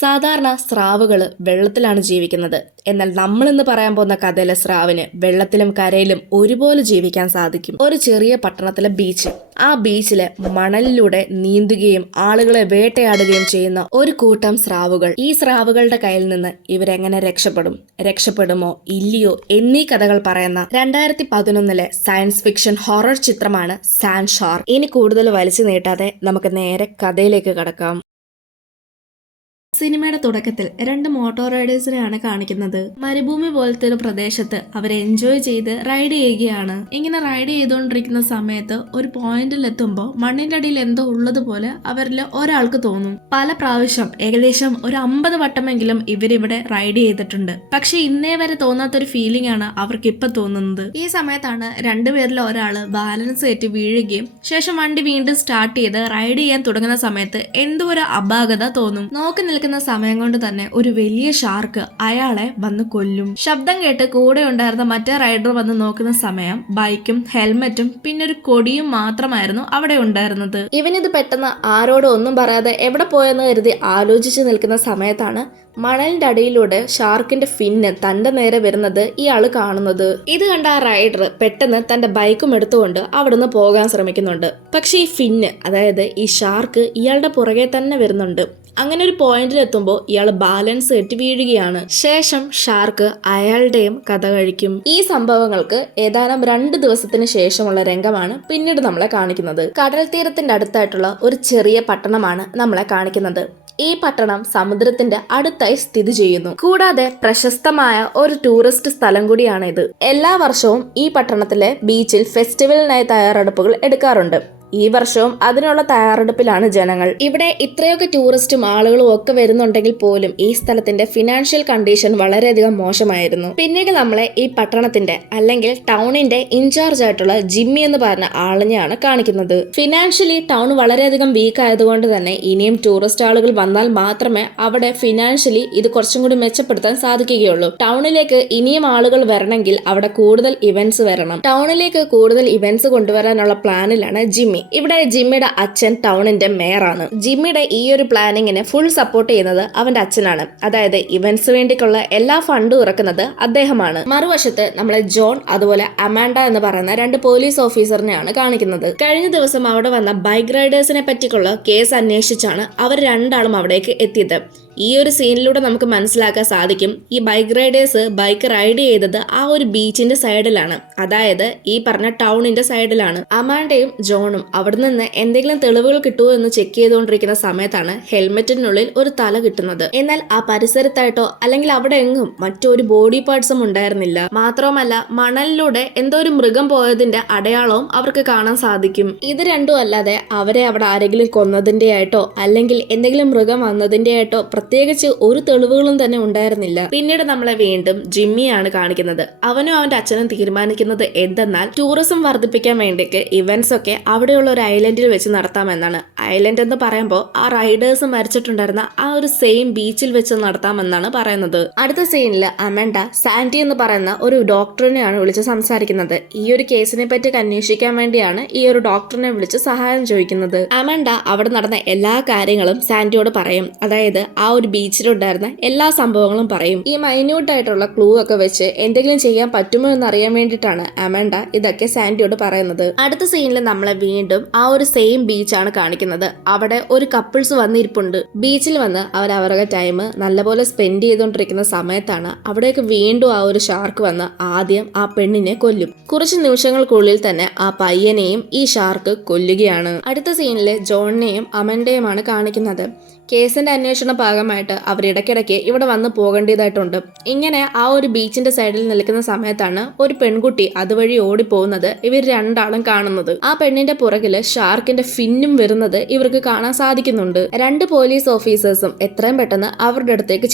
സാധാരണ സ്രാവുകൾ വെള്ളത്തിലാണ് ജീവിക്കുന്നത്. എന്നാൽ നമ്മൾ ഇന്ന് പറയാൻ പോകുന്ന കഥയിലെ സ്രാവിന് വെള്ളത്തിലും കരയിലും ഒരുപോലെ ജീവിക്കാൻ സാധിക്കും. ഒരു ചെറിയ പട്ടണത്തിലെ ബീച്ച്. ആ ബീച്ചിലെ മണലിലൂടെ നീന്തുകയും ആളുകളെ വേട്ടയാടുകയും ചെയ്യുന്ന ഒരു കൂട്ടം സ്രാവുകൾ. ഈ സ്രാവുകളുടെ കയ്യിൽ നിന്ന് ഇവരെങ്ങനെ രക്ഷപ്പെടുമോ ഇല്ലയോ എന്നീ കഥകൾ പറയുന്ന 2011 സയൻസ് ഫിക്ഷൻ ഹൊറർ ചിത്രമാണ് സാൻഡ് ഷാർക്ക്. ഇനി കൂടുതൽ വലിച്ചു നീട്ടാതെ നമുക്ക് നേരെ കഥയിലേക്ക് കടക്കാം. സിനിമയുടെ തുടക്കത്തിൽ 2 മോട്ടോർ റൈഡേഴ്സിനെയാണ് കാണിക്കുന്നത്. മരുഭൂമി പോലത്തെ ഒരു പ്രദേശത്ത് അവർ എൻജോയ് ചെയ്ത് റൈഡ് ചെയ്യുകയാണ്. ഇങ്ങനെ റൈഡ് ചെയ്തുകൊണ്ടിരിക്കുന്ന സമയത്ത് ഒരു പോയിന്റിൽ എത്തുമ്പോൾ മണ്ണിന്റെ അടിയിൽ എന്തോ ഉള്ളതുപോലെ അവരിൽ ഒരാൾക്ക് തോന്നും. പല പ്രാവശ്യം ഏകദേശം ഒരു 50 വട്ടമെങ്കിലും ഇവരിവിടെ റൈഡ് ചെയ്തിട്ടുണ്ട്. പക്ഷെ ഇന്നേ വരെ തോന്നാത്തൊരു ഫീലിംഗ് ആണ് അവർക്ക് ഇപ്പൊ തോന്നുന്നത്. ഈ സമയത്താണ് രണ്ടുപേരിൽ ഒരാള് ബാലൻസ് തെറ്റി വീഴുകയും ശേഷം വണ്ടി വീണ്ടും സ്റ്റാർട്ട് ചെയ്ത് റൈഡ് ചെയ്യാൻ തുടങ്ങുന്ന സമയത്ത് എന്തോ ഒരു അപാകത തോന്നും. നോക്കി നിൽക്കുന്ന സമയം കൊണ്ട് തന്നെ ഒരു വലിയ ഷാർക്ക് അയാളെ വന്ന് കൊല്ലും. ശബ്ദം കേട്ട് കൂടെ ഉണ്ടായിരുന്ന മറ്റേ റൈഡർ വന്ന് നോക്കുന്ന സമയം ബൈക്കും ഹെൽമെറ്റും പിന്നെ ഒരു കൊടിയും മാത്രമായിരുന്നു അവിടെ ഉണ്ടായിരുന്നത്. ഇവനിത് പെട്ടെന്ന് ആരോടും ഒന്നും പറയാതെ എവിടെ പോയെന്ന് കരുതി ആലോചിച്ച് നിൽക്കുന്ന സമയത്താണ് മണലിന്റെ അടിയിലൂടെ ഷാർക്കിന്റെ ഫിന്ന് തന്റെ നേരെ വരുന്നത് ഇയാള് കാണുന്നത്. ഇത് കണ്ട ആ റൈഡർ പെട്ടെന്ന് തന്റെ ബൈക്കും എടുത്തുകൊണ്ട് അവിടുന്ന് പോകാൻ ശ്രമിക്കുന്നുണ്ട്. പക്ഷെ ഈ ഫിന്ന്, അതായത് ഈ ഷാർക്ക് ഇയാളുടെ പുറകെ തന്നെ വരുന്നുണ്ട്. അങ്ങനെ ഒരു പോയിന്റിൽ എത്തുമ്പോൾ ഇയാൾ ബാലൻസ് തെറ്റി വീഴുകയാണ്. ശേഷം ഷാർക്ക് അയാളുടെയും കഥ കഴിക്കും. ഈ സംഭവങ്ങൾക്ക് ഏതാനും 2 ദിവസത്തിന് ശേഷമുള്ള രംഗമാണ് പിന്നീട് നമ്മളെ കാണിക്കുന്നത്. കടൽ തീരത്തിന്റെ അടുത്തായിട്ടുള്ള ഒരു ചെറിയ പട്ടണമാണ് നമ്മളെ കാണിക്കുന്നത്. ഈ പട്ടണം സമുദ്രത്തിന്റെ അടുത്തായി സ്ഥിതി ചെയ്യുന്നു. കൂടാതെ പ്രശസ്തമായ ഒരു ടൂറിസ്റ്റ് സ്ഥലം കൂടിയാണ് ഇത്. എല്ലാ വർഷവും ഈ പട്ടണത്തിലെ ബീച്ചിൽ ഫെസ്റ്റിവലിനായി തയ്യാറെടുപ്പുകൾ എടുക്കാറുണ്ട്. ഈ വർഷവും അതിനുള്ള തയ്യാറെടുപ്പിലാണ് ജനങ്ങൾ. ഇവിടെ ഇത്രയൊക്കെ ടൂറിസ്റ്റും ആളുകളും ഒക്കെ വരുന്നുണ്ടെങ്കിൽ പോലും ഈ സ്ഥലത്തിന്റെ ഫിനാൻഷ്യൽ കണ്ടീഷൻ വളരെയധികം മോശമായിരുന്നു. പിന്നീട് നമ്മളെ ഈ പട്ടണത്തിന്റെ അല്ലെങ്കിൽ ടൗണിന്റെ ഇൻചാർജ് ആയിട്ടുള്ള ജിമ്മി എന്ന് പറഞ്ഞ ആളിനെയാണ് കാണിക്കുന്നത്. ഫിനാൻഷ്യലി ടൗൺ വളരെയധികം വീക്ക് ആയതുകൊണ്ട് തന്നെ ഇനിയും ടൂറിസ്റ്റ് ആളുകൾ വന്നാൽ മാത്രമേ അവിടെ ഫിനാൻഷ്യലി ഇത് കുറച്ചും കൂടി മെച്ചപ്പെടുത്താൻ സാധിക്കുകയുള്ളൂ. ടൗണിലേക്ക് ഇനിയും ആളുകൾ വരണമെങ്കിൽ അവിടെ കൂടുതൽ ഇവന്റ്സ് വരണം. ടൗണിലേക്ക് കൂടുതൽ ഇവന്റ്സ് കൊണ്ടുവരാനുള്ള പ്ലാനിലാണ് ജിമ്മി. ഇവിടെ ജിമ്മിയുടെ അച്ഛൻ ടൗണിന്റെ മേയറാണ്. ജിമ്മിയുടെ ഈ ഒരു പ്ലാനിങ്ങിന് ഫുൾ സപ്പോർട്ട് ചെയ്യുന്നത് അവന്റെ അച്ഛനാണ്. അതായത് ഇവന്റ്സ് വേണ്ടിക്കുള്ള എല്ലാ ഫണ്ടും ഇറക്കുന്നത് അദ്ദേഹമാണ്. മറുവശത്ത് നമ്മളെ ജോൺ അതുപോലെ അമാൻഡ എന്ന് പറയുന്ന 2 പോലീസ് ഓഫീസറിനെയാണ് കാണിക്കുന്നത്. കഴിഞ്ഞ ദിവസം അവിടെ വന്ന ബൈക്ക് റൈഡേഴ്സിനെ പറ്റിയുള്ള കേസ് അന്വേഷിച്ചാണ് അവർ രണ്ടാളും അവിടേക്ക് എത്തിയത്. ഈ ഒരു സീനിലൂടെ നമുക്ക് മനസ്സിലാക്കാൻ സാധിക്കും ഈ ബൈക്ക് റൈഡേഴ്സ് ബൈക്ക് റൈഡ് ചെയ്തത് ആ ഒരു ബീച്ചിന്റെ സൈഡിലാണ്, അതായത് ഈ പറഞ്ഞ ടൗണിന്റെ സൈഡിലാണ്. അമാൻഡയും ജോണും അവിടെ നിന്ന് എന്തെങ്കിലും തെളിവുകൾ കിട്ടുമോ എന്ന് ചെക്ക് ചെയ്തുകൊണ്ടിരിക്കുന്ന സമയത്താണ് ഹെൽമെറ്റിനുള്ളിൽ ഒരു തല കിട്ടുന്നത്. എന്നാൽ ആ പരിസരത്തായിട്ടോ അല്ലെങ്കിൽ അവിടെ എങ്ങും മറ്റൊരു ബോഡി പാർട്സും ഉണ്ടായിരുന്നില്ല. മാത്രവുമല്ല മണലിലൂടെ എന്തോ ഒരു മൃഗം പോയതിന്റെ അടയാളവും അവർക്ക് കാണാൻ സാധിക്കും. ഇത് രണ്ടും അല്ലാതെ അവരെ അവിടെ ആരെങ്കിലും കൊന്നതിന്റെ ആയിട്ടോ അല്ലെങ്കിൽ എന്തെങ്കിലും മൃഗം വന്നതിന്റെ ആയിട്ടോ പ്രത്യേകിച്ച് ഒരു തെളിവുകളും തന്നെ ഉണ്ടായിരുന്നില്ല. പിന്നീട് നമ്മളെ വീണ്ടും ജിമ്മിയാണ് കാണിക്കുന്നത്. അവനും അവന്റെ അച്ഛനും തീരുമാനിക്കുന്നത് എന്തെന്നാൽ ടൂറിസം വർദ്ധിപ്പിക്കാൻ വേണ്ടിക്ക് ഇവന്റ്സ് ഒക്കെ അവിടെയുള്ള ഒരു ഐലൻഡിൽ വെച്ച് നടത്താമെന്നാണ്. ഐലൻഡ് എന്ന് പറയുമ്പോൾ ആ റൈഡേഴ്സ് മരിച്ചിട്ടുണ്ടായിരുന്ന ആ ഒരു സെയിം ബീച്ചിൽ വെച്ച് നടത്താമെന്നാണ് പറയുന്നത്. അടുത്ത സീനിൽ അമൻഡ സാൻഡി എന്ന് പറയുന്ന ഒരു ഡോക്ടറിനെയാണ് വിളിച്ച് സംസാരിക്കുന്നത്. ഈ ഒരു കേസിനെ പറ്റി അന്വേഷിക്കാൻ വേണ്ടിയാണ് ഈ ഒരു ഡോക്ടറിനെ വിളിച്ച് സഹായം ചോദിക്കുന്നത്. അമൻഡ അവിടെ നടന്ന എല്ലാ കാര്യങ്ങളും സാൻഡിയോട് പറയും. അതായത് ആ ഒരു ബീച്ചിലുണ്ടായിരുന്ന എല്ലാ സംഭവങ്ങളും പറയും. ഈ മൈന്യൂട്ട് ആയിട്ടുള്ള ക്ലൂ ഒക്കെ വെച്ച് എന്തെങ്കിലും ചെയ്യാൻ പറ്റുമോ എന്ന് അറിയാൻ വേണ്ടിയിട്ടാണ് അമാൻഡ ഇതൊക്കെ സാൻഡിയോട് പറയുന്നത്. അടുത്ത സീനിൽ നമ്മളെ വീണ്ടും ആ ഒരു സെയിം ബീച്ചാണ് കാണിക്കുന്നത്. അവിടെ ഒരു കപ്പിൾസ് വന്നിരിപ്പുണ്ട്. ബീച്ചിൽ വന്ന് അവരുടെ ടൈം നല്ലപോലെ സ്പെൻഡ് ചെയ്തുകൊണ്ടിരിക്കുന്ന സമയത്താണ് അവിടേക്ക് വീണ്ടും ആ ഒരു ഷാർക്ക് വന്ന് ആദ്യം ആ പെണ്ണിനെ കൊല്ലും. കുറച്ച് നിമിഷങ്ങൾക്കുള്ളിൽ തന്നെ ആ പയ്യനെയും ഈ ഷാർക്ക് കൊല്ലുകയാണ്. അടുത്ത സീനിൽ ജോണിനെയും അമൻഡയുമാണ് കാണിക്കുന്നത്. കേസിന്റെ അന്വേഷണ ഭാഗമായിട്ട് അവർ ഇടയ്ക്കിടയ്ക്ക് ഇവിടെ വന്ന് പോകേണ്ടതായിട്ടുണ്ട്. ഇങ്ങനെ ആ ഒരു ബീച്ചിന്റെ സൈഡിൽ നിൽക്കുന്ന സമയത്താണ് ഒരു പെൺകുട്ടി അതുവഴി ഓടിപ്പോകുന്നത് ഇവർ രണ്ടാളും കാണുന്നത്. ആ പെണ്ണിന്റെ പുറകില് ഷാർക്കിന്റെ ഫിന്നും വരുന്നത് ഇവർക്ക് കാണാൻ സാധിക്കുന്നുണ്ട്. 2 പോലീസ് ഓഫീസേഴ്സും എത്രയും പെട്ടെന്ന് അവരുടെ അടുത്തേക്ക്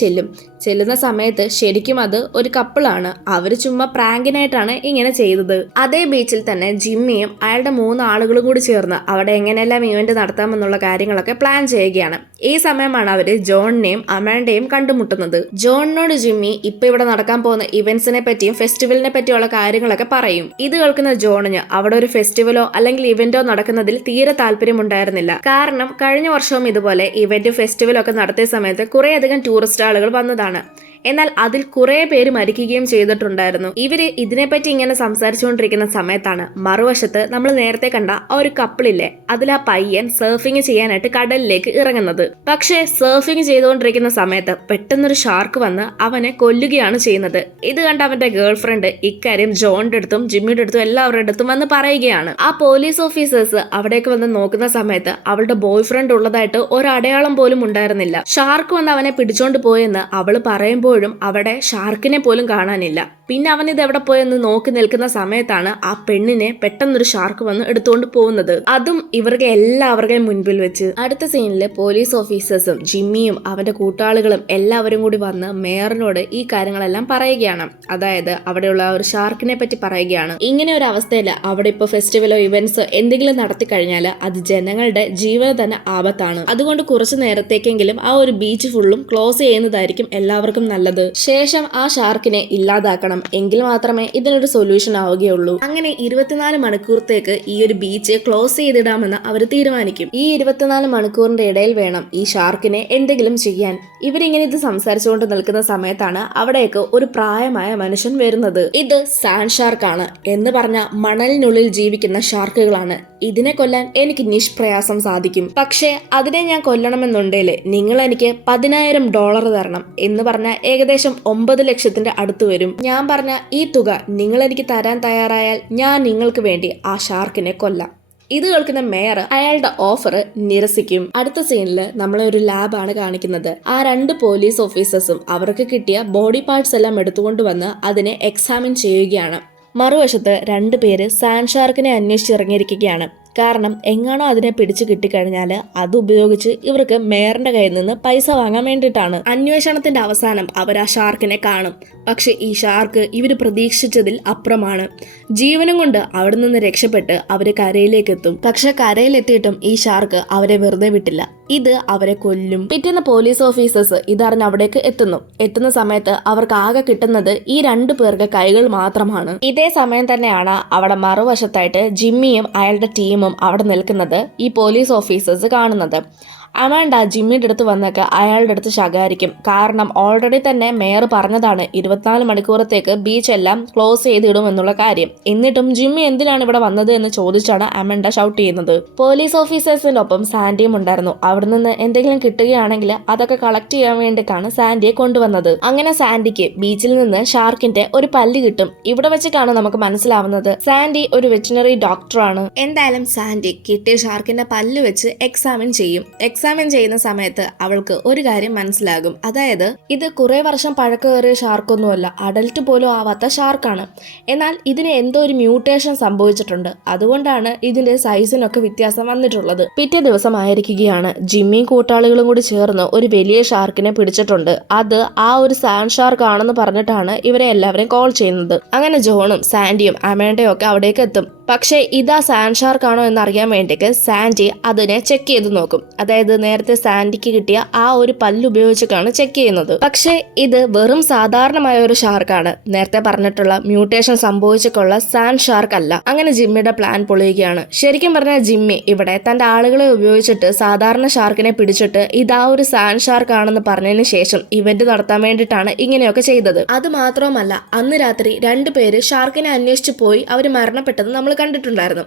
ചെല്ലുന്ന സമയത്ത് ശരിക്കും അത് ഒരു കപ്പിളാണ്. അവര് ചുമ്മാ പ്രാങ്കിനായിട്ടാണ് ഇങ്ങനെ ചെയ്തത്. അതേ ബീച്ചിൽ തന്നെ ജിമ്മിയും അയാളുടെ 3 ആളുകളും കൂടി ചേർന്ന് അവിടെ എങ്ങനെയെല്ലാം ഇവന്റ് നടത്താമെന്നുള്ള കാര്യങ്ങളൊക്കെ പ്ലാൻ ചെയ്യുകയാണ്. ഈ സമയമാണ് അവര് ജോണിനെയും അമാൻഡയും കണ്ടുമുട്ടുന്നത്. ജോണിനോട് ജിമ്മി ഇപ്പൊ ഇവിടെ നടക്കാൻ പോകുന്ന ഇവന്റ്സിനെ പറ്റിയും ഫെസ്റ്റിവലിനെ പറ്റിയുള്ള കാര്യങ്ങളൊക്കെ പറയും. ഇത് കേൾക്കുന്ന ജോണിന് അവിടെ ഒരു ഫെസ്റ്റിവലോ അല്ലെങ്കിൽ ഇവന്റോ നടക്കുന്നതിൽ തീരെ താല്പര്യമുണ്ടായിരുന്നില്ല. കാരണം കഴിഞ്ഞ വർഷവും ഇതുപോലെ ഇവന്റ് ഫെസ്റ്റിവലോ ഒക്കെ നടത്തിയ സമയത്ത് കുറേയധികം ടൂറിസ്റ്റ് ആളുകൾ വന്നതാണ്. എന്നാൽ അതിൽ കുറെ പേര് മരിക്കുകയും ചെയ്തിട്ടുണ്ടായിരുന്നു. ഇവര് ഇതിനെപ്പറ്റി ഇങ്ങനെ സംസാരിച്ചുകൊണ്ടിരിക്കുന്ന സമയത്താണ് മറുവശത്ത് നമ്മൾ നേരത്തെ കണ്ട ആ ഒരു കപ്പിളില്ലേ, അതിൽ ആ പയ്യൻ സർഫിങ് ചെയ്യാനായിട്ട് കടലിലേക്ക് ഇറങ്ങുന്നത്. പക്ഷേ സർഫിങ് ചെയ്തുകൊണ്ടിരിക്കുന്ന സമയത്ത് പെട്ടെന്നൊരു ഷാർക്ക് വന്ന് അവനെ കൊല്ലുകയാണ് ചെയ്യുന്നത്. ഇത് കണ്ട് അവന്റെ ഗേൾ ഫ്രണ്ട് ഇക്കാര്യം ജോണിന്റെ അടുത്തും ജിമ്മിയുടെ അടുത്തും എല്ലാവരുടെ അടുത്തും വന്ന് പറയുകയാണ്. ആ പോലീസ് ഓഫീസേഴ്സ് അവിടേക്ക് വന്ന് നോക്കുന്ന സമയത്ത് അവളുടെ ബോയ് ഫ്രണ്ട് ഉള്ളതായിട്ട് ഒരു അടയാളം പോലും ഉണ്ടായിരുന്നില്ല. ഷാർക്ക് വന്ന് അവനെ പിടിച്ചോണ്ട് പോയെന്ന് അവള് പറയുമ്പോൾ അവിടെ ഷാർക്കിനെ പോലും കാണാനില്ല. പിന്നെ അവൻ ഇത് എവിടെ പോയെന്ന് നോക്കി നിൽക്കുന്ന സമയത്താണ് ആ പെണ്ണിനെ പെട്ടെന്നൊരു ഷാർക്ക് വന്ന് എടുത്തുകൊണ്ട് പോകുന്നത്. അതും ഇവർക്ക് എല്ലാവരുടെയും മുൻപിൽ വെച്ച്. അടുത്ത സീനില് പോലീസ് ഓഫീസേഴ്സും ജിമ്മിയും അവന്റെ കൂട്ടാളികളും എല്ലാവരും കൂടി വന്ന് മേയറിനോട് ഈ കാര്യങ്ങളെല്ലാം പറയുകയാണ്. അതായത് അവിടെയുള്ള ഒരു ഷാർക്കിനെ പറ്റി പറയുകയാണ്. ഇങ്ങനെ ഒരു അവസ്ഥയിൽ അവിടെ ഇപ്പൊ ഫെസ്റ്റിവലോ ഇവന്റ്സോ എന്തെങ്കിലും നടത്തി കഴിഞ്ഞാൽ അത് ജനങ്ങളുടെ ജീവന് തന്നെ ആപത്താണ്. അതുകൊണ്ട് കുറച്ചു നേരത്തേക്കെങ്കിലും ആ ഒരു ബീച്ച് ഫുള്ളും ക്ലോസ് ചെയ്യുന്നതായിരിക്കും എല്ലാവർക്കും നല്ലത്. ശേഷം ആ ഷാർക്കിനെ ഇല്ലാതാക്കണം. എങ്കിൽ മാത്രമേ ഇതിനൊരു സൊല്യൂഷൻ ആവുകയുള്ളൂ. അങ്ങനെ 24 മണിക്കൂറത്തേക്ക് ഈ ഒരു ബീച്ച് ക്ലോസ് ചെയ്തിടാമെന്ന് അവർ തീരുമാനിക്കും. ഈ 24 മണിക്കൂറിന്റെ ഇടയിൽ വേണം ഈ ഷാർക്കിനെ എന്തെങ്കിലും ചെയ്യാൻ. ഇവരിങ്ങനെ ഇത് സംസാരിച്ചുകൊണ്ട് നിൽക്കുന്ന സമയത്താണ് അവിടേക്ക് ഒരു പ്രായമായ മനുഷ്യൻ വരുന്നത്. ഇത് സാൻഡ് ഷാർക്കാണ് എന്ന് പറഞ്ഞ മണലിനുള്ളിൽ ജീവിക്കുന്ന ഷാർക്കുകളാണ്. ഇതിനെ കൊല്ലാൻ എനിക്ക് നിഷ്പ്രയാസം സാധിക്കും. പക്ഷേ അതിനെ ഞാൻ കൊല്ലണമെന്നുണ്ടെങ്കിൽ നിങ്ങൾ എനിക്ക് $10,000 തരണം എന്ന് പറഞ്ഞാൽ ഏകദേശം 9 ലക്ഷത്തിന്റെ അടുത്ത് വരും. ഞാൻ പറഞ്ഞ ഈ തുക നിങ്ങൾ എനിക്ക് തരാൻ തയ്യാറായാൽ ഞാൻ നിങ്ങൾക്ക് വേണ്ടി ആ ഷാർക്കിനെ കൊല്ലാം. ഇത് കേൾക്കുന്ന മേയർ അയാളുടെ ഓഫർ നിരസിക്കും. അടുത്ത സീനില് നമ്മളെ ഒരു ലാബാണ് കാണിക്കുന്നത്. ആ 2 പോലീസ് ഓഫീസേഴ്സും അവർക്ക് കിട്ടിയ ബോഡി പാർട്സ് എല്ലാം എടുത്തുകൊണ്ട് വന്ന് അതിനെ എക്സാമിൻ ചെയ്യുകയാണ്. മറുവശത്ത് 2 പേര് സാൻഡ് ഷാർക്കിനെ അന്വേഷിച്ചിറങ്ങിയിരിക്കുകയാണ്. കാരണം എങ്ങാണോ അതിനെ പിടിച്ചു കിട്ടിക്കഴിഞ്ഞാൽ അത് ഉപയോഗിച്ച് ഇവർക്ക് മേയറിന്റെ കയ്യിൽ നിന്ന് പൈസ വാങ്ങാൻ വേണ്ടിയിട്ടാണ്. അന്വേഷണത്തിന്റെ അവസാനം അവർ ആ ഷാർക്കിനെ കാണും. പക്ഷെ ഈ ഷാർക്ക് ഇവര് പ്രതീക്ഷിച്ചതിൽ അപ്പുറമാണ്. ജീവനും കൊണ്ട് അവിടെ നിന്ന് രക്ഷപ്പെട്ട് അവര് കരയിലേക്ക് എത്തും. പക്ഷെ കരയിലെത്തിയിട്ടും ഈ ഷാർക്ക് അവരെ വെറുതെ വിട്ടില്ല. ഇത് അവരെ കൊല്ലും. പിറ്റേന്ന് പോലീസ് ഓഫീസേഴ്സ് ഇതറിഞ്ഞ് അവിടേക്ക് എത്തുന്ന സമയത്ത് അവർക്ക് ആകെ കിട്ടുന്നത് ഈ 2 പേർക്ക് കൈകൾ മാത്രമാണ്. ഇതേ സമയം തന്നെയാണ് അവിടെ മറുവശത്തായിട്ട് ജിമ്മിയും അയാളുടെ ടീമും അവിടെ നിൽക്കുന്നത് ഈ പോലീസ് ഓഫീസേഴ്സ് കാണുന്നത്. അമാൻഡ ജിമ്മിയുടെ അടുത്ത് വന്നൊക്കെ അയാളുടെ അടുത്ത് ശകാരിക്കും. കാരണം ഓൾറെഡി തന്നെ മേയർ പറഞ്ഞതാണ് 24 മണിക്കൂറത്തേക്ക് ബീച്ച് എല്ലാം ക്ലോസ് ചെയ്തിടും എന്നുള്ള കാര്യം. എന്നിട്ടും ജിമ്മി എന്തിനാണ് ഇവിടെ വന്നത് എന്ന് ചോദിച്ചാണ് അമാൻഡ ഷൗട്ട് ചെയ്യുന്നത്. പോലീസ് ഓഫീസേഴ്സിനൊപ്പം സാൻഡിയും ഉണ്ടായിരുന്നു. അവിടെ നിന്ന് എന്തെങ്കിലും കിട്ടുകയാണെങ്കിൽ അതൊക്കെ കളക്ട് ചെയ്യാൻ വേണ്ടിയിട്ടാണ് സാൻഡിയെ കൊണ്ടുവന്നത്. അങ്ങനെ സാൻഡിക്ക് ബീച്ചിൽ നിന്ന് ഷാർക്കിന്റെ ഒരു പല്ല് കിട്ടും. ഇവിടെ വെച്ചിട്ടാണ് നമുക്ക് മനസ്സിലാവുന്നത് സാൻഡി ഒരു വെറ്റിനറി ഡോക്ടറാണ്. എന്തായാലും സാൻഡി കിട്ടിയ ഷാർക്കിന്റെ പല്ല് വെച്ച് എക്സാമിൻ ചെയ്യും. എക്സാമിൻ ചെയ്യുന്ന സമയത്ത് അവൾക്ക് ഒരു കാര്യം മനസ്സിലാകും. അതായത് ഇത് കുറെ വർഷം പഴക്കമേറിയ ഷാർക്കൊന്നുമല്ല, അഡൽട്ട് പോലും ആവാത്ത ഷാർക്കാണ്. എന്നാൽ ഇതിന് എന്തോ ഒരു മ്യൂട്ടേഷൻ സംഭവിച്ചിട്ടുണ്ട്. അതുകൊണ്ടാണ് ഇതിന്റെ സൈസിനൊക്കെ വ്യത്യാസം വന്നിട്ടുള്ളത്. പിറ്റേ ദിവസം ആയിരിക്കുകയാണ്. ജിമ്മിയും കൂട്ടാളികളും കൂടി ചേർന്ന് ഒരു വലിയ ഷാർക്കിനെ പിടിച്ചിട്ടുണ്ട്. അത് ആ ഒരു സാൻഡ് ഷാർക്ക് ആണെന്ന് പറഞ്ഞിട്ടാണ് ഇവരെ എല്ലാവരെയും കോൾ ചെയ്യുന്നത്. അങ്ങനെ ജോണും സാൻഡിയും അമേണ്ടയും ഒക്കെ അവിടേക്ക് എത്തും. പക്ഷേ ഇതാ സാൻഡ് ഷാർക്ക് ആണോ എന്നറിയാൻ വേണ്ടിയിട്ട് സാൻഡി അതിനെ ചെക്ക് ചെയ്ത് നോക്കും. അതായത് നേരത്തെ സാൻഡിക്ക് കിട്ടിയ ആ ഒരു പല്ല് ഉപയോഗിച്ചിട്ടാണ് ചെക്ക് ചെയ്യുന്നത്. പക്ഷേ ഇത് വെറും സാധാരണമായ ഒരു ഷാർക്കാണ്. നേരത്തെ പറഞ്ഞിട്ടുള്ള മ്യൂട്ടേഷൻ സംഭവിച്ചിട്ടുള്ള സാൻഡ് ഷാർക്ക് അല്ല. അങ്ങനെ ജിമ്മിയുടെ പ്ലാൻ പൊളിയുകയാണ്. ശരിക്കും പറഞ്ഞാൽ ജിമ്മി ഇവിടെ തന്റെ ആളുകളെ ഉപയോഗിച്ചിട്ട് സാധാരണ ഷാർക്കിനെ പിടിച്ചിട്ട് ഇതാ ഒരു സാൻഡ് ഷാർക്ക് ആണെന്ന് പറഞ്ഞതിന് ശേഷം ഇവന്റ് നടത്താൻ വേണ്ടിയിട്ടാണ് ഇങ്ങനെയൊക്കെ ചെയ്തത്. അത് മാത്രമല്ല, അന്ന് രാത്രി 2 പേര് ഷാർക്കിനെ അന്വേഷിച്ചു പോയി അവർ മരണപ്പെട്ടത് നമ്മൾ കണ്ടിട്ടുണ്ടായിരുന്നു.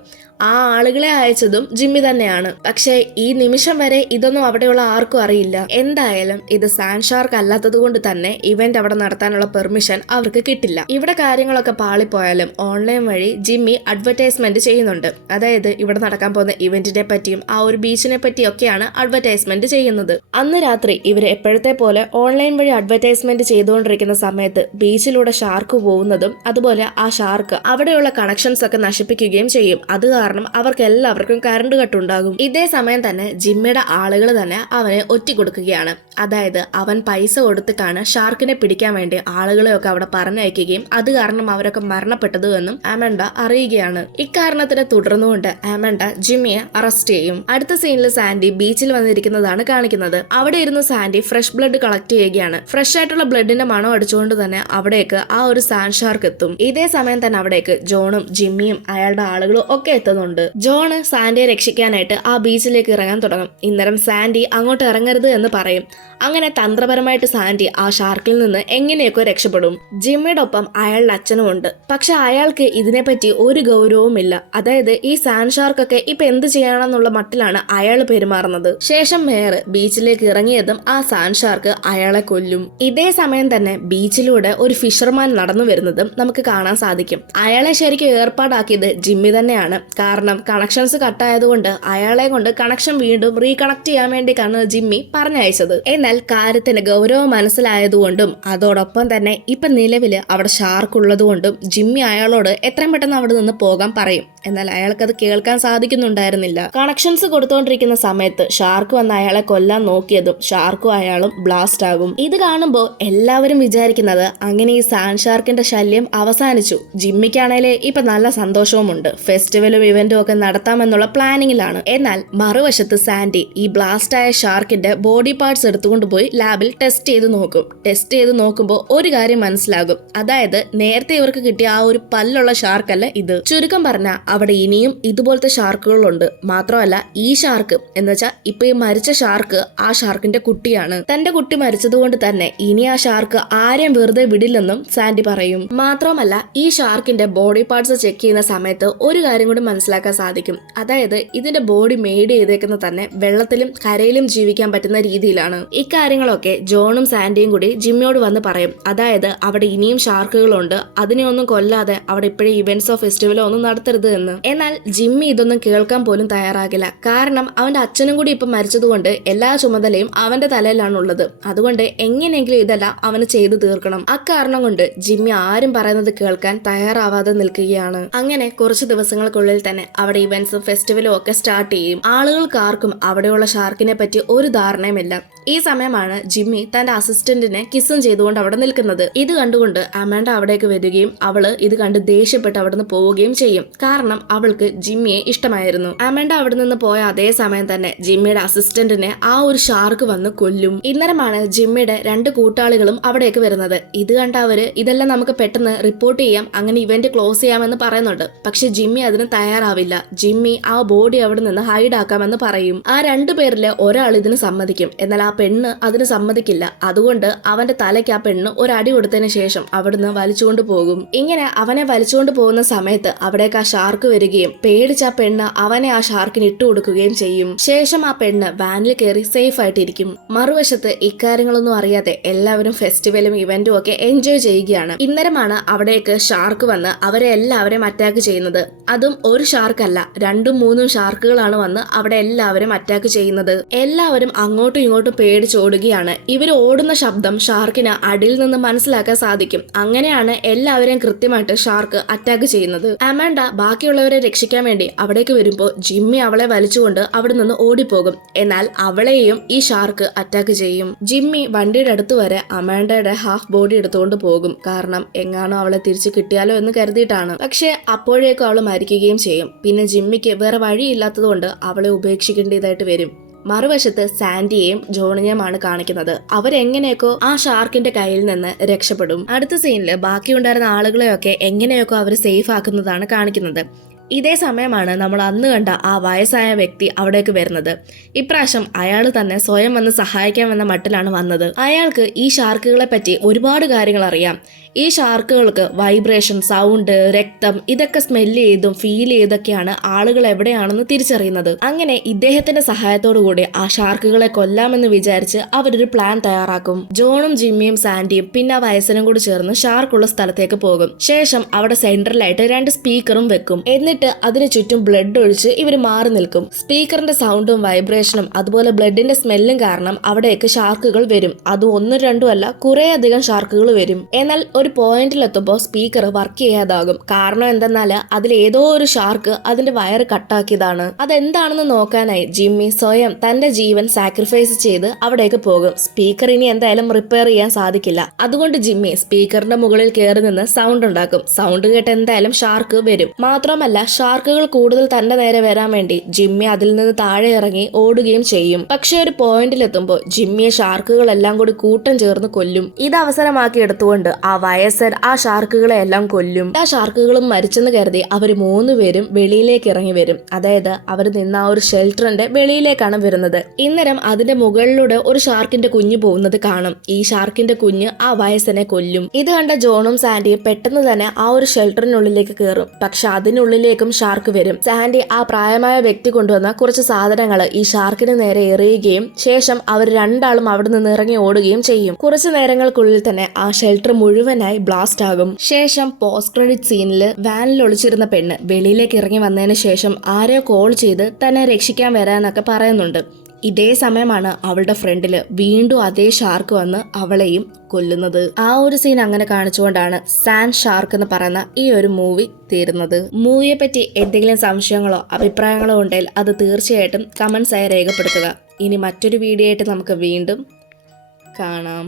ആ ആളുകളെ അയച്ചതും ജിമ്മി തന്നെയാണ്. പക്ഷേ ഈ നിമിഷം വരെ ഇതൊന്നും അവിടെയുള്ള ആർക്കും അറിയില്ല. എന്തായാലും ഇത് സാൻഡ് ഷാർക്ക് അല്ലാത്തത് കൊണ്ട് തന്നെ ഇവന്റ് അവിടെ നടത്താനുള്ള പെർമിഷൻ അവർക്ക് കിട്ടില്ല. ഇവിടെ കാര്യങ്ങളൊക്കെ പാളിപ്പോയാലും ഓൺലൈൻ വഴി ജിമ്മി അഡ്വർടൈസ്മെന്റ് ചെയ്യുന്നുണ്ട്. അതായത് ഇവിടെ നടക്കാൻ പോകുന്ന ഇവന്റിനെ പറ്റിയും ആ ഒരു ബീച്ചിനെ പറ്റിയൊക്കെയാണ് അഡ്വർടൈസ്മെന്റ് ചെയ്യുന്നത്. അന്ന് രാത്രി ഇവർ എപ്പോഴത്തെ പോലെ ഓൺലൈൻ വഴി അഡ്വർടൈസ്മെന്റ് ചെയ്തുകൊണ്ടിരിക്കുന്ന സമയത്ത് ബീച്ചിലൂടെ ഷാർക്ക് പോകുന്നതും അതുപോലെ ആ ഷാർക്ക് അവിടെയുള്ള കണക്ഷൻസ് ഒക്കെ നശിപ്പിക്കുകയും ചെയ്യും. അത് കാരണം അവർക്ക് എല്ലാവർക്കും കറണ്ട് കട്ടുണ്ടാകും. ഇതേ സമയം തന്നെ ജിമ്മിയുടെ ആളുകൾ തന്നെ അവനെ ഒറ്റിക്കൊടുക്കുകയാണ്. അതായത് അവൻ പൈസ കൊടുത്തിട്ടാണ് ഷാർക്കിനെ പിടിക്കാൻ വേണ്ടി ആളുകളെയൊക്കെ അവിടെ പറഞ്ഞയക്കുകയും അത് കാരണം അവരൊക്കെ മരണപ്പെട്ടത് എന്നും ആമൻഡ അറിയുകയാണ്. ഇക്കാരണത്തിനെ തുടർന്നുകൊണ്ട് ആമൻഡ ജിമ്മിയെ അറസ്റ്റ് ചെയ്യും. അടുത്ത സീനിൽ സാൻഡി ബീച്ചിൽ വന്നിരിക്കുന്നതാണ് കാണിക്കുന്നത്. അവിടെ ഇരുന്ന് സാൻഡി ഫ്രഷ് ബ്ലഡ് കളക്ട് ചെയ്യുകയാണ്. ഫ്രഷ് ആയിട്ടുള്ള ബ്ലഡിന്റെ മണം അടിച്ചുകൊണ്ട് തന്നെ അവിടേക്ക് ആ ഒരു സാൻഡ് ഷാർക്ക് എത്തും. ഇതേ സമയം തന്നെ അവിടേക്ക് ജോണും ജിമ്മിയും അയാളുടെ ആളുകളും ഒക്കെ എത്തുന്നുണ്ട്. ജോണ് സാൻഡിയെ രക്ഷിക്കാനായിട്ട് ആ ബീച്ചിലേക്ക് ഇറങ്ങാൻ തുടങ്ങും. ഇന്നരം സാൻഡി അങ്ങോട്ട് ഇറങ്ങരുത് എന്ന് പറയും. അങ്ങനെ തന്ത്രപരമായിട്ട് സാൻഡി ആ ഷാർക്കിൽ നിന്ന് എങ്ങനെയൊക്കെ രക്ഷപ്പെടും. ജിമ്മിയുടെ ഒപ്പം അയാളുടെ അച്ഛനും ഉണ്ട്. പക്ഷെ അയാൾക്ക് ഇതിനെപ്പറ്റി ഒരു ഗൗരവവുമില്ല. അതായത് ഈ സാൻഡ് ഷാർക്കൊക്കെ ഇപ്പൊ എന്ത് ചെയ്യണമെന്നുള്ള മട്ടിലാണ് അയാൾ പെരുമാറുന്നത്. ശേഷം മേയർ ബീച്ചിലേക്ക് ഇറങ്ങിയതും ആ സാൻഡ് ഷാർക്ക് അയാളെ കൊല്ലും. ഇതേ സമയം തന്നെ ബീച്ചിലൂടെ ഒരു ഫിഷർമാൻ നടന്നു വരുന്നതും നമുക്ക് കാണാൻ സാധിക്കും. അയാളെ ശരിക്കും ഏർപ്പാടാക്കിയത് ജിമ്മി തന്നെയാണ്. കാരണം കണക്ഷൻസ് കട്ടായതുകൊണ്ട് അയാളെ കൊണ്ട് കണക്ഷൻ വീണ്ടും റീകണക്ട് ചെയ്യാൻ വേണ്ടിയാണ് ജിമ്മി പറഞ്ഞയച്ചത്. എന്നാൽ കാര്യത്തിന് ഗൗരവം മനസ്സിലായതുകൊണ്ടും അതോടൊപ്പം തന്നെ ഇപ്പൊ നിലവില് അവിടെ ഷാർക്ക് ഉള്ളതുകൊണ്ടും ജിമ്മി അയാളോട് എത്രയും പെട്ടെന്ന് അവിടെ നിന്ന് പോകാൻ പറയും. എന്നാൽ അയാൾക്കത് കേൾക്കാൻ സാധിക്കുന്നുണ്ടായിരുന്നില്ല. കണക്ഷൻസ് കൊടുത്തോണ്ടിരിക്കുന്ന സമയത്ത് ഷാർക്ക് വന്ന് അയാളെ കൊല്ലാൻ നോക്കിയതും ഷാർക്കും അയാളും ബ്ലാസ്റ്റ് ആകും. ഇത് കാണുമ്പോൾ എല്ലാവരും വിചാരിക്കുന്നത് അങ്ങനെ ഈ സാൻഡ് ഷാർക്കിന്റെ ശല്യം അവസാനിച്ചു. ജിമ്മിക്കാണേലെ ഇപ്പൊ നല്ല സന്തോഷവുമുണ്ട്. ഫെസ്റ്റിവലും ഇവന്റും ഒക്കെ നടത്താമെന്നുള്ള പ്ലാനിങ്ങിലാണ്. എന്നാൽ മറുവശത്ത് സാൻഡി ഈ ബ്ലാസ്റ്റ് ആയ ഷാർക്കിന്റെ ബോഡി പാർട്സ് എടുത്തുകൊണ്ട് പോയി ലാബിൽ ടെസ്റ്റ് ചെയ്ത് നോക്കും. ടെസ്റ്റ് ചെയ്ത് നോക്കുമ്പോൾ ഒരു കാര്യം മനസ്സിലാകും. അതായത് നേരത്തെ ഇവർക്ക് കിട്ടിയ ആ ഒരു പല്ലുള്ള ഷാർക്കല്ല ഇത്. ചുരുക്കം പറഞ്ഞാൽ അവിടെ ഇനിയും ഇതുപോലത്തെ ഷാർക്കുകളുണ്ട്. മാത്രമല്ല ഈ ഷാർക്ക് എന്ന് വെച്ചാൽ ഇപ്പൊ ഈ മരിച്ച ഷാർക്ക് ആ ഷാർക്കിന്റെ കുട്ടിയാണ്. തന്റെ കുട്ടി മരിച്ചതുകൊണ്ട് തന്നെ ഇനി ആ ഷാർക്ക് ആരെയും വെറുതെ വിടില്ലെന്നും സാൻഡി പറയും. മാത്രമല്ല ഈ ഷാർക്കിന്റെ ബോഡി പാർട്സ് ചെക്ക് ചെയ്യുന്ന സമയത്ത് ഒരു കാര്യം കൂടി മനസ്സിലാക്കാൻ സാധിക്കും. അതായത് ഇതിന്റെ ബോഡി മെയ്ഡ് ചെയ്തേക്കുന്ന തന്നെ വെള്ളത്തിലും കരയിലും ജീവിക്കാൻ പറ്റുന്ന രീതിയിലാണ്. ഇക്കാര്യങ്ങളൊക്കെ ജോണും സാൻഡിയും കൂടി ജിമ്മിയോട് വന്ന് പറയും. അതായത് അവിടെ ഇനിയും ഷാർക്കുകളുണ്ട്, അതിനെ ഒന്നും കൊല്ലാതെ അവിടെ ഇപ്പോഴും ഇവന്റ്സോ ഫെസ്റ്റിവലോ ഒന്നും നടത്തരുത് എന്ന്. എന്നാൽ ജിമ്മി ഇതൊന്നും കേൾക്കാൻ പോലും തയ്യാറാകില്ല. കാരണം അവന്റെ അച്ഛനും കൂടി ഇപ്പൊ മരിച്ചതുകൊണ്ട് എല്ലാ ചുമതലയും അവന്റെ തലയിലാണുള്ളത്. അതുകൊണ്ട് എങ്ങനെയെങ്കിലും ഇതെല്ലാം അവന് ചെയ്തു തീർക്കണം. അക്കാരണം കൊണ്ട് ജിമ്മി ആരും പറയുന്നത് കേൾക്കാൻ തയ്യാറാവാതെ നിൽക്കുകയാണ്. അങ്ങനെ കുറച്ച് ദിവസങ്ങൾക്കുള്ളിൽ തന്നെ അവിടെ ഇവന്റ്സും ഫെസ്റ്റിവലും ഒക്കെ സ്റ്റാർട്ട് ചെയ്യും. ആളുകൾക്ക് ആർക്കും അവിടെയുള്ള ഷാർക്കിനെ പറ്റി ഒരു ധാരണയുമില്ല. ഈ സമയമാണ് ജിമ്മി തന്റെ അസിസ്റ്റന്റിനെ കിസ്സും ചെയ്തുകൊണ്ട് അവിടെ നിൽക്കുന്നത്. ഇത് കണ്ടുകൊണ്ട് അമാൻഡ അവിടേക്ക് വരികയും അവള് ഇത് കണ്ട് ദേഷ്യപ്പെട്ട് അവിടുന്ന് പോവുകയും ചെയ്യും. കാരണം അവൾക്ക് ജിമ്മിയെ ഇഷ്ടമായിരുന്നു. അമാൻഡ അവിടെ നിന്ന് പോയ അതേ സമയം തന്നെ ജിമ്മിയുടെ അസിസ്റ്റന്റിനെ ആ ഒരു ഷാർക്ക് വന്ന് കൊല്ലും. ഇന്നരമാണ് ജിമ്മിയുടെ 2 കൂട്ടാളികളും അവിടേക്ക് വരുന്നത്. ഇത് കണ്ട അവര് ഇതെല്ലാം നമുക്ക് പെട്ടെന്ന് റിപ്പോർട്ട് ചെയ്യാം, അങ്ങനെ ഇവന്റ് ക്ലോസ് ചെയ്യാമെന്ന് പറയുന്നുണ്ട്. പക്ഷെ ജിമ്മി അതിന് തയ്യാറാവില്ല. ജിമ്മി ആ ബോഡി അവിടെ നിന്ന് ഹൈഡ് ആക്കാമെന്ന് പറയും. ആ 2 പേരില് ഒരാൾ ഇതിന് സമ്മതിക്കും. എന്നാൽ ആ പെണ്ണ് അതിന് സമ്മതിക്കില്ല. അതുകൊണ്ട് അവന്റെ തലയ്ക്ക് ആ പെണ്ണ് ഒരടി കൊടുത്തതിന് ശേഷം അവിടുന്ന് വലിച്ചുകൊണ്ട് പോകും. ഇങ്ങനെ അവനെ വലിച്ചുകൊണ്ട് പോകുന്ന സമയത്ത് അവിടേക്ക് ആ ഷാർക്ക് വരികയും പേടിച്ച ആ പെണ്ണ് അവനെ ആ ഷാർക്കിന് ഇട്ടുകൊടുക്കുകയും ചെയ്യും. ശേഷം ആ പെണ്ണ് വാനിൽ കയറി സേഫ് ആയിട്ടിരിക്കും. മറുവശത്ത് ഇക്കാര്യങ്ങളൊന്നും അറിയാതെ എല്ലാവരും ഫെസ്റ്റിവലും ഇവന്റും ഒക്കെ എൻജോയ് ചെയ്യുകയാണ്. ഇന്നരമാണ് അവിടേക്ക് ഷാർക്ക് വന്ന് അവരെ എല്ലാവരെയും അറ്റാക്ക് ചെയ്യുന്നത്. അതും ഒരു ഷാർക്കല്ല, 2ഉം 3ഉം ഷാർക്കുകളാണ് വന്ന് അവിടെ എല്ലാവരും അറ്റാക്ക് ചെയ്യുന്നത്. എല്ലാവരും അങ്ങോട്ടും ഇങ്ങോട്ടും പേടിച്ചോടുകയാണ്. ഇവർ ഓടുന്ന ശബ്ദം ഷാർക്കിന് അടിയിൽ നിന്ന് മനസ്സിലാക്കാൻ സാധിക്കും. അങ്ങനെയാണ് എല്ലാവരെയും കൃത്യമായിട്ട് ഷാർക്ക് അറ്റാക്ക് ചെയ്യുന്നത്. അമാൻഡ ബാക്കിയുള്ളവരെ രക്ഷിക്കാൻ വേണ്ടി അവിടേക്ക് വരുമ്പോൾ ജിമ്മി അവളെ വലിച്ചുകൊണ്ട് അവിടെ നിന്ന് ഓടിപ്പോകും. എന്നാൽ അവളെയും ഈ ഷാർക്ക് അറ്റാക്ക് ചെയ്യും. ജിമ്മി വണ്ടിയുടെ അടുത്ത് വരെ അമാൻഡയുടെ ഹാഫ് ബോഡി എടുത്തുകൊണ്ട് പോകും. കാരണം എങ്ങാണോ അവളെ തിരിച്ചു കിട്ടിയാലോ എന്ന് കരുതിയിട്ടാണ്. പക്ഷെ അപ്പോഴേക്കും അവൾ മരിക്കുകയും ചെയ്യും. പിന്നെ ജിമ്മിക്ക് വേറെ വഴിയില്ലാത്തതുകൊണ്ട് അവളെ ഉപേക്ഷിക്കേണ്ടതായിട്ട് വരും. മറുവശത്ത് സാൻഡിയെയും ജോണിനെയുമാണ് കാണിക്കുന്നത്. അവരെങ്ങനെയൊക്കെ ആ ഷാർക്കിന്റെ കയ്യിൽ നിന്ന് രക്ഷപ്പെടും. അടുത്ത സീനില് ബാക്കിയുണ്ടായിരുന്ന ആളുകളെയൊക്കെ എങ്ങനെയൊക്കെ അവർ സേഫ് ആക്കുന്നതാണ് കാണിക്കുന്നത്. ഇതേ സമയമാണ് നമ്മൾ അന്ന് കണ്ട ആ വയസ്സായ വ്യക്തി അവിടേക്ക് വരുന്നത്. ഇപ്രാവശ്യം അയാൾ തന്നെ സ്വയം വന്ന് സഹായിക്കാമെന്ന മട്ടിലാണ് വന്നത്. അയാൾക്ക് ഈ ഷാർക്കുകളെ പറ്റി ഒരുപാട് കാര്യങ്ങൾ അറിയാം. ഈ ഷാർക്കുകൾക്ക് വൈബ്രേഷൻ, സൗണ്ട്, രക്തം ഇതൊക്കെ സ്മെല്ല് ചെയ്തും ഫീൽ ചെയ്തൊക്കെയാണ് ആളുകൾ എവിടെയാണെന്ന് തിരിച്ചറിയുന്നത്. അങ്ങനെ ഇദ്ദേഹത്തിന്റെ സഹായത്തോടു കൂടി ആ ഷാർക്കുകളെ കൊല്ലാമെന്ന് വിചാരിച്ച് അവരൊരു പ്ലാൻ തയ്യാറാക്കും. ജോണും ജിമ്മിയും സാൻഡിയും പിന്നെ ആ വയസ്സനും കൂടി ചേർന്ന് ഷാർക്കുള്ള സ്ഥലത്തേക്ക് പോകും. ശേഷം അവിടെ സെൻട്രലായിട്ട് 2 സ്പീക്കറും വെക്കും. എന്നിട്ട് എന്നിട്ട് അതിന് ചുറ്റും ബ്ലഡ് ഒഴിച്ച് ഇവർ മാറി നിൽക്കും. സ്പീക്കറിന്റെ സൗണ്ടും വൈബ്രേഷനും അതുപോലെ ബ്ലഡിന്റെ സ്മെല്ലും കാരണം അവിടേക്ക് ഷാർക്കുകൾ വരും. അത് ഒന്നും രണ്ടും അല്ല, കുറെ അധികം ഷാർക്കുകൾ വരും. എന്നാൽ ഒരു പോയിന്റിലെത്തുമ്പോൾ സ്പീക്കർ വർക്ക് ചെയ്യാതാകും. കാരണം എന്തെന്നാല് അതിൽ ഏതോ ഒരു ഷാർക്ക് അതിന്റെ വയറ് കട്ടാക്കിയതാണ്. അതെന്താണെന്ന് നോക്കാനായി ജിമ്മി സ്വയം തന്റെ ജീവൻ സാക്രിഫൈസ് ചെയ്ത് അവിടേക്ക് പോകും. സ്പീക്കർ ഇനി എന്തായാലും റിപ്പയർ ചെയ്യാൻ സാധിക്കില്ല. അതുകൊണ്ട് ജിമ്മി സ്പീക്കറിന്റെ മുകളിൽ കയറി നിന്ന് സൗണ്ട് ഉണ്ടാക്കും. സൗണ്ട് കേട്ട് എന്തായാലും ഷാർക്ക് വരും. മാത്രമല്ല ഷാർക്കുകൾ കൂടുതൽ തന്റെ നേരെ വരാൻ വേണ്ടി ജിമ്മി അതിൽ നിന്ന് താഴെ ഇറങ്ങി ഓടുകയും ചെയ്യും. പക്ഷെ ഒരു പോയിന്റിലെത്തുമ്പോൾ ജിമ്മിയെ ഷാർക്കുകളെല്ലാം കൂടി കൂട്ടം ചേർന്ന് കൊല്ലും. ഇത് അവസരമാക്കി എടുത്തുകൊണ്ട് ആ വയസ്സൻ ആ ഷാർക്കുകളെ എല്ലാം കൊല്ലും. ആ ഷാർക്കുകളും മരിച്ചെന്ന് കരുതി അവർ 3 പേരും വെളിയിലേക്ക് ഇറങ്ങി വരും. അതായത് അവർ നിന്ന ആ ഒരു ഷെൽട്ടറിന്റെ വെളിയിലേക്കാണ് വരുന്നത്. ഇന്നേരം അതിന്റെ മുകളിലൂടെ ഒരു ഷാർക്കിന്റെ കുഞ്ഞ് പോകുന്നത് കാണും. ഈ ഷാർക്കിന്റെ കുഞ്ഞ് ആ വയസ്സനെ കൊല്ലും. ഇത് കണ്ട ജോണും സാൻഡിയും പെട്ടെന്ന് തന്നെ ആ ഒരു ഷെൽട്ടറിനുള്ളിലേക്ക് കയറും. പക്ഷെ അതിനുള്ളിലേക്കും ഷാർക്ക് വരും. സാൻഡി ആ പ്രായമായ വ്യക്തി കൊണ്ടുവന്ന കുറച്ച് സാധനങ്ങൾ ഈ ഷാർക്കിന് നേരെ എറിയുകയും ശേഷം അവർ രണ്ടാളും അവിടെ നിന്ന് ഇറങ്ങി ഓടുകയും ചെയ്യും. കുറച്ചു നേരങ്ങൾക്കുള്ളിൽ തന്നെ ആ ഷെൽട്ടർ മുഴുവനായി ബ്ലാസ്റ്റ് ആകും. ശേഷം പോസ്റ്റ് ക്രെഡിറ്റ് സീനില് വാനിൽ ഒളിച്ചിരുന്ന പെണ്ണ് വെളിയിലേക്ക് ഇറങ്ങി വന്നതിന് ശേഷം ആരെയോ കോൾ ചെയ്ത് തന്നെ രക്ഷിക്കാൻ വരാനൊക്കെ പറയുന്നുണ്ട്. ഇതേ സമയമാണ് അവളുടെ ഫ്രണ്ടില് വീണ്ടും അതേ ഷാർക്ക് വന്ന് അവളെയും കൊല്ലുന്നത്. ആ ഒരു സീൻ അങ്ങനെ കാണിച്ചുകൊണ്ടാണ് സാൻഡ് ഷാർക്ക് എന്ന് പറയുന്ന ഈ ഒരു മൂവി തീരുന്നത്. മൂവിയെ പറ്റി എന്തെങ്കിലും സംശയങ്ങളോ അഭിപ്രായങ്ങളോ ഉണ്ടെങ്കിൽ അത് തീർച്ചയായിട്ടും കമന്റ്സ് ആയി രേഖപ്പെടുത്തുക. ഇനി മറ്റൊരു വീഡിയോ ആയിട്ട് നമുക്ക് വീണ്ടും കാണാം.